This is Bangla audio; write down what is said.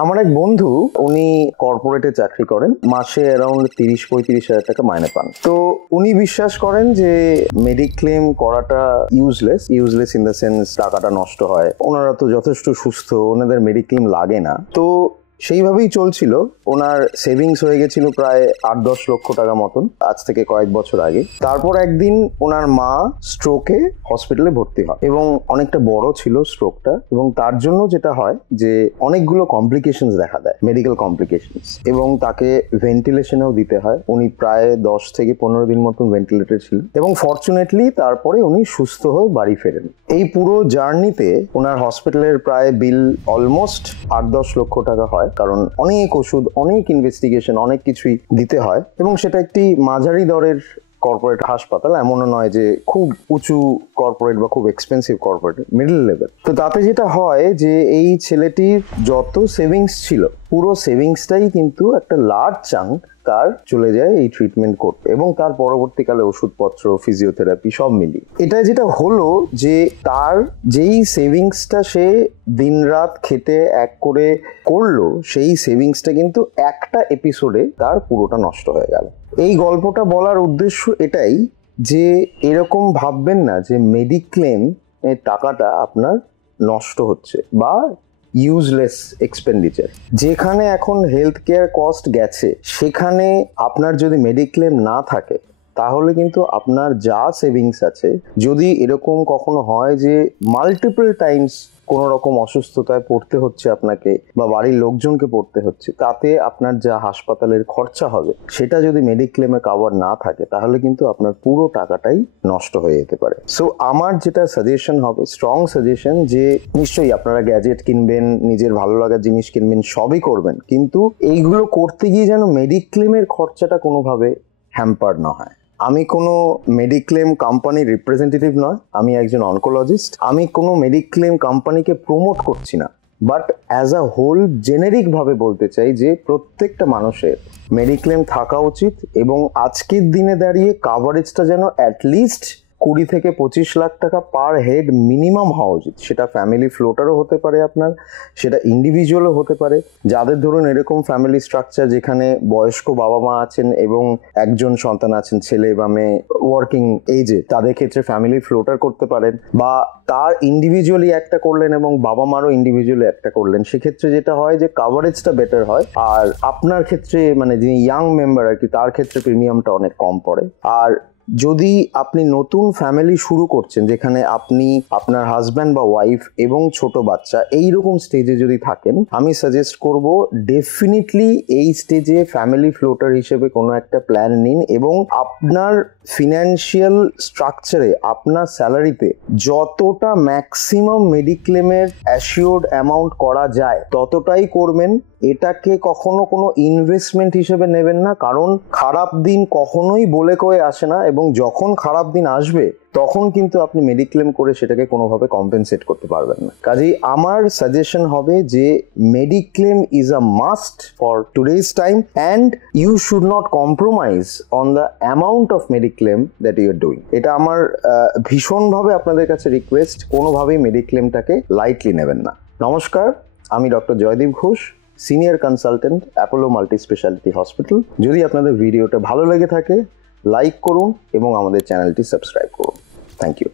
আমার এক বন্ধু, উনি কর্পোরেটে চাকরি করেন, মাসে অ্যারাউন্ড 30-35 হাজার টাকা মাইনে পান। তো উনি বিশ্বাস করেন যে মেডিক্লেম করাটা ইউজলেস ইন দ্য সেন্স টাকাটা নষ্ট হয়, ওনারা তো যথেষ্ট সুস্থ, ওনাদের মেডিক্লেম লাগে না। তো সেইভাবেই চলছিল। ওনার সেভিংস হয়ে গেছিল প্রায় 8-10 লক্ষ টাকা মতন, আজ থেকে কয়েক বছর আগে। তারপর একদিন ওনার মা স্ট্রোকে হসপিটালে ভর্তি হয় এবং অনেকটা বড় ছিল স্ট্রোকটা, এবং তার জন্য যেটা হয় যে অনেকগুলো কমপ্লিকেশনস দেখা দেয়, মেডিকেল কমপ্লিকেশনস, এবং তাকে ভেন্টিলেশনেও দিতে হয়। উনি প্রায় 10 থেকে 15 দিন মতন ভেন্টিলেটর ছিল, এবং ফরচুনেটলি তারপরে উনি সুস্থ হয়ে বাড়ি ফেরেন। এই পুরো জার্নিতে ওনার হসপিটালের প্রায় বিল অলমোস্ট 8-10 লক্ষ টাকা হয়, কারণ অনেক ওষুধ, অনেক ইনভেস্টিগেশন, অনেক কিছুই দিতে হয়, এবং সেটা একটি মাঝারি দরের কর্পোরেট হাসপাতাল, এমনও নয় যে খুব উঁচু কর্পোরেট বা খুব এক্সপেন্সিভ কর্পোরেট, মিডল লেভেল। তো তাতে যেটা হয় যে এই ছেলেটির যত সেভিংস ছিল, পুরো সেভিংসটাই কিন্তু একটা লার্জ চাঙ্ক তার চলে যায় এই ট্রিটমেন্ট করতে, এবং তার পরবর্তীকালে ওষুধপত্র, ফিজিওথেরাপি সব মিলিয়ে। এটা যেটা হলো যে তার যেই সেভিংসটা সে দিনরাত খেটে এক করে করলো, সেই সেভিংসটা কিন্তু একটা এপিসোডে তার পুরোটা নষ্ট হয়ে গেল। এই গল্পটা বলার উদ্দেশ্য এটাই যে এরকম ভাববেন না যে মেডিক্লেম এর টাকাটা আপনার নষ্ট হচ্ছে বা ইউজলেস এক্সপেন্ডিচার। যেখানে এখন হেলথ কেয়ার কস্ট গেছে, সেখানে আপনার যদি মেডিক্লেম না থাকে, তাহলে কিন্তু আপনার যা সেভিংস আছে, যদি এরকম কখনো হয় যে মাল্টিপল টাইমস কোনো রকম অসুস্থতায় পড়তে হচ্ছে আপনাকে বা বাড়ির লোকজনকে পড়তে হচ্ছে, তাতে আপনার যা হাসপাতালের খরচা হবে, সেটা যদি মেডিক্লেমে কভার না থাকে, তাহলে কিন্তু আপনার পুরো টাকাটাই নষ্ট হয়ে যেতে পারে। সো আমার যেটা সাজেশন হবে, স্ট্রং সাজেশন, যে নিশ্চয়ই আপনারা গ্যাজেট কিনবেন, নিজের ভালো লাগার জিনিস কিনবেন, সবই করবেন, কিন্তু এইগুলো করতে গিয়ে যেন মেডিক্লেমের খরচাটা কোনোভাবে হ্যাম্পার না হয়। আমি কোনো মেডিক্লেম কোম্পানির রিপ্রেজেন্টেটিভ নয়, আমি একজন অনকোলজিস্ট। আমি কোনো মেডিক্লেম কোম্পানিকে প্রমোট করছি না, but as a whole generic ভাবে বলতে চাই যে প্রত্যেকটা মানুষের মেডিক্লেম থাকা উচিত, এবং আজকের দিনে দাঁড়িয়ে কাভারেজটা যেন অ্যাটলিস্ট 20 থেকে 25 লাখ টাকা পার হেড মিনিমাম হওয়া উচিত। সেটা ফ্যামিলি ফ্লোটারও হতে পারে আপনার, সেটা ইন্ডিভিজুয়ালও হতে পারে। যাদের ধরুন এরকম ফ্যামিলি স্ট্রাকচার যেখানে বয়স্ক বাবা মা আছেন এবং একজন সন্তান আছেন, ছেলে বা মেয়ে, ওয়ার্কিং এজে, তাদের ক্ষেত্রে ফ্যামিলি ফ্লোটার করতে পারেন, বা তার ইন্ডিভিজুয়ালি একটা করলেন এবং বাবা মারও ইন্ডিভিজুয়ালি একটা করলেন। সেক্ষেত্রে যেটা হয় যে কাভারেজটা বেটার হয়, আর আপনার ক্ষেত্রে মানে যিনি ইয়াং মেম্বার আর কি, তার ক্ষেত্রে প্রিমিয়ামটা অনেক কম পড়ে। আর যদি আপনি নতুন ফ্যামিলি শুরু করছেন, যেখানে আপনি, আপনার হাজব্যান্ড বা ওয়াইফ এবং ছোট বাচ্চা এইরকম স্টেজে যদি থাকেন, আমি সাজেস্ট করব ডেফিনেটলি এই স্টেজে ফ্যামিলি ফ্লোটার হিসেবে কোনো একটা প্ল্যান নিন, এবং আপনার ফিনান্সিয়াল স্ট্রাকচারে, আপনার স্যালারিতে যতটা ম্যাক্সিমাম মেডিক্লেমের অ্যাসিওর্ড অ্যামাউন্ট করা যায় ততটাই করবেন। এটাকে কখনো কোনো ইনভেস্টমেন্ট হিসেবে নেবেন না, কারণ খারাপ দিন কখনোই বলে কয়ে আসে না, এবং যখন খারাপ দিন আসবে তখন কিন্তু আপনি মেডিক্লেম করে সেটাকে কোনোভাবে কম্পেনসেট করতে পারবেন না। কাজেই আমার সাজেশন হবে যে mediclaim is a must for today's time, and you should not compromise on the amount of mediclaim that you are doing. এটা আমার ভীষণভাবে আপনাদের কাছে রিকোয়েস্ট, কোনোভাবেই মেডিক্লেমটাকে লাইটলি নেবেন না। নমস্কার, আমি doctor Joydeep Ghosh, senior consultant, Apollo multi speciality hospital. যদি আপনাদের ভিডিওটা ভালো লেগে থাকে, লাইক করুন এবং আমাদের চ্যানেলটি সাবস্ক্রাইব করুন। Thank you.